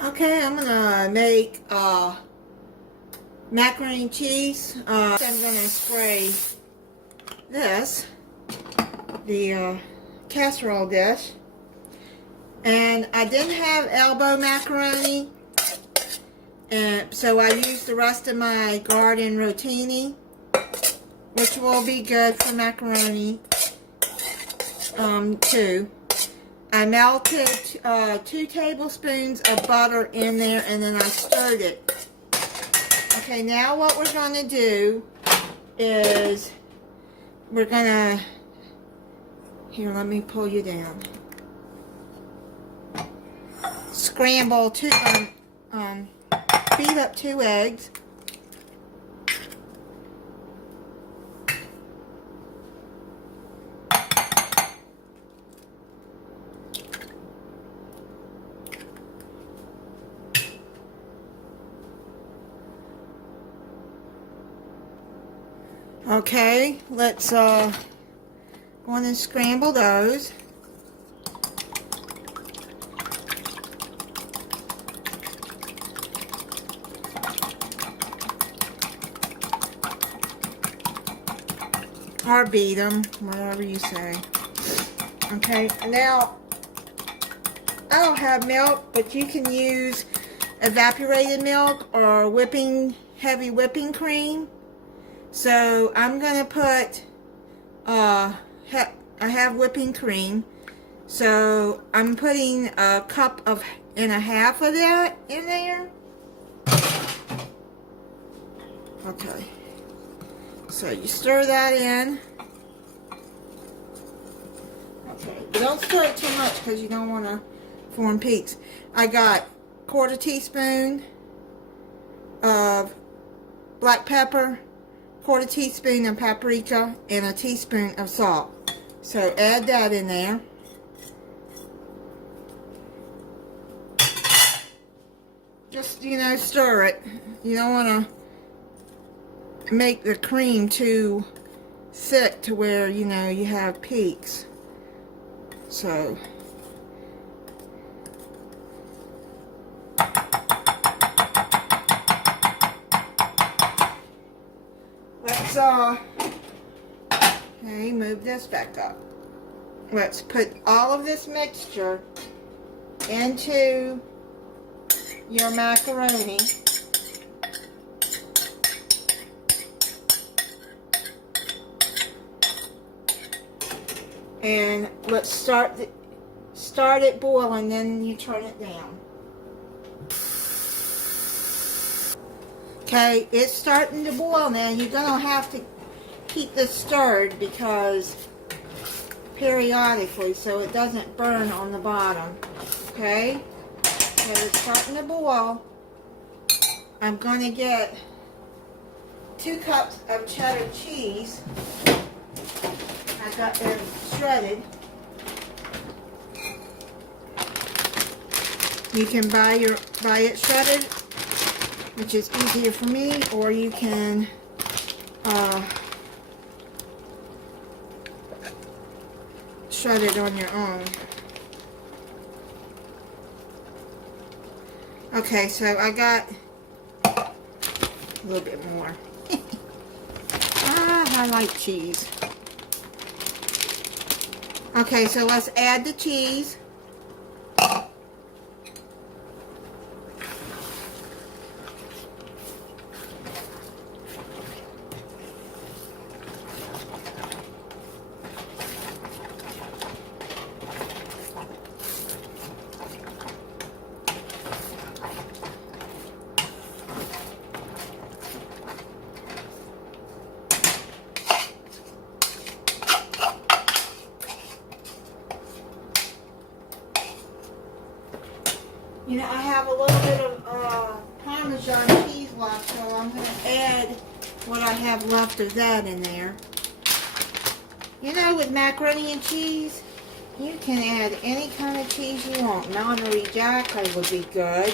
Okay, I'm gonna make macaroni and cheese. I'm gonna spray the casserole dish. And I didn't have elbow macaroni, and so I used the rest of my garden rotini, which will be good for macaroni too. I melted 2 tablespoons of butter in there, and then I stirred it. Okay, now what we're going to do is we're going to, here, let me pull you down. Scramble beat up 2 eggs. Okay, let's go on and scramble those. Or beat them, whatever you say. Okay, now I don't have milk, but you can use evaporated milk or heavy whipping cream. So I'm gonna put I have whipping cream, so I'm putting a cup and a half of that in there. Okay, so you stir that in. Okay, don't stir it too much because you don't want to form peaks. I got 1/4 teaspoon of black pepper, 1/4 teaspoon of paprika, and a teaspoon of salt. So add that in there. Just, stir it. You don't want to make the cream too thick to where, you have peaks. So let's okay, move this back up. Let's put all of this mixture into your macaroni. And let's start it boiling, then you turn it down. Okay, it's starting to boil now. You're gonna have to keep this stirred because periodically, so it doesn't burn on the bottom. Okay, so it's starting to boil. I'm gonna get 2 cups of cheddar cheese. I got them shredded. You can buy it shredded, which is easier for me, or you can shred it on your own. Okay, so I got a little bit more. I like cheese. Okay, so let's add the cheese. I have a little bit of Parmesan cheese left, so I'm going to add what I have left of that in there. With macaroni and cheese, you can add any kind of cheese you want. Monterey Jack would be good.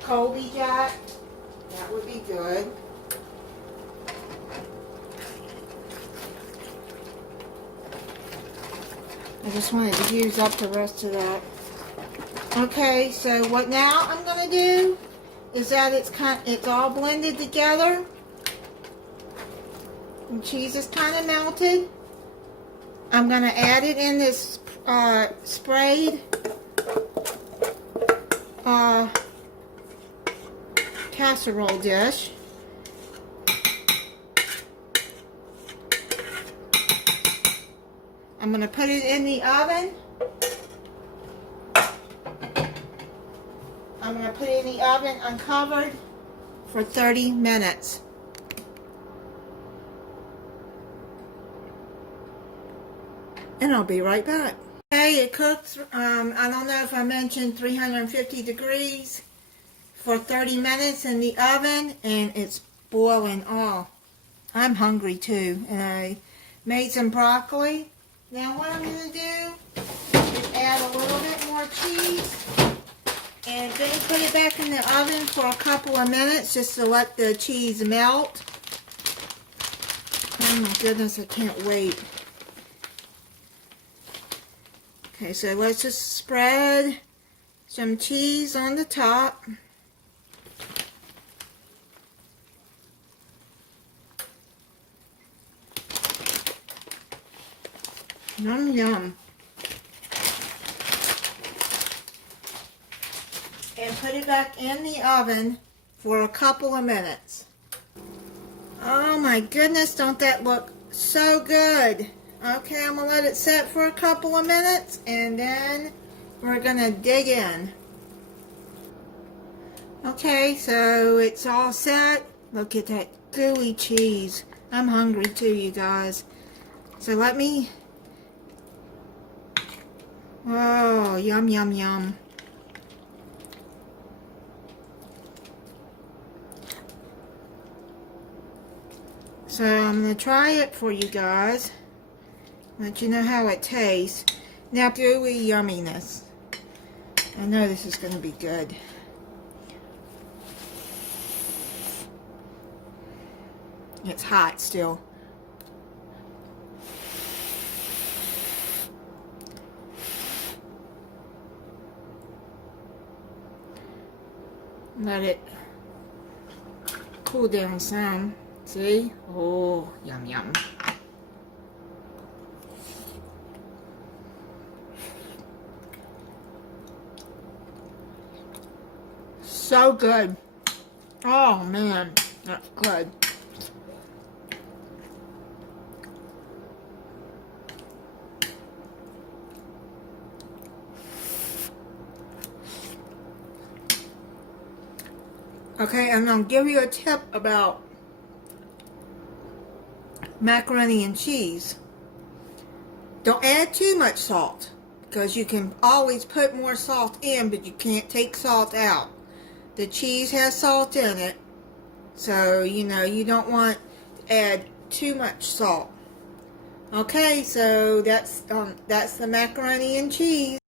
Colby Jack, that would be good. I just wanted to use up the rest of that. Okay, so what now I'm gonna do is that it's all blended together. And cheese is kind of melted. I'm gonna add it in this sprayed casserole dish. I'm gonna put it in the oven. I'm gonna put it in the oven uncovered for 30 minutes. And I'll be right back. Okay, it cooks, I don't know if I mentioned 350 degrees for 30 minutes in the oven, and it's boiling. Oh, I'm hungry too. And I made some broccoli. Now what I'm going to do is add a little bit more cheese, and then put it back in the oven for a couple of minutes just to let the cheese melt. Oh my goodness, I can't wait. Okay, so let's just spread some cheese on the top. Yum, yum. And put it back in the oven for a couple of minutes. Oh my goodness, don't that look so good? Okay, I'm going to let it set for a couple of minutes, and then we're going to dig in. Okay, so it's all set. Look at that gooey cheese. I'm hungry too, you guys. So let me... Oh, yum, yum, yum. So I'm going to try it for you guys. Let you know how it tastes. Now, gooey yumminess. I know this is going to be good. It's hot still. Let it cool down some. See? Oh, yum, yum. So good. Oh man, that's good. Okay, I'm gonna give you a tip about macaroni and cheese. Don't add too much salt, because you can always put more salt in, but you can't take salt out. The cheese has salt in it, so you know you don't want to add too much salt. Okay, so that's the macaroni and cheese.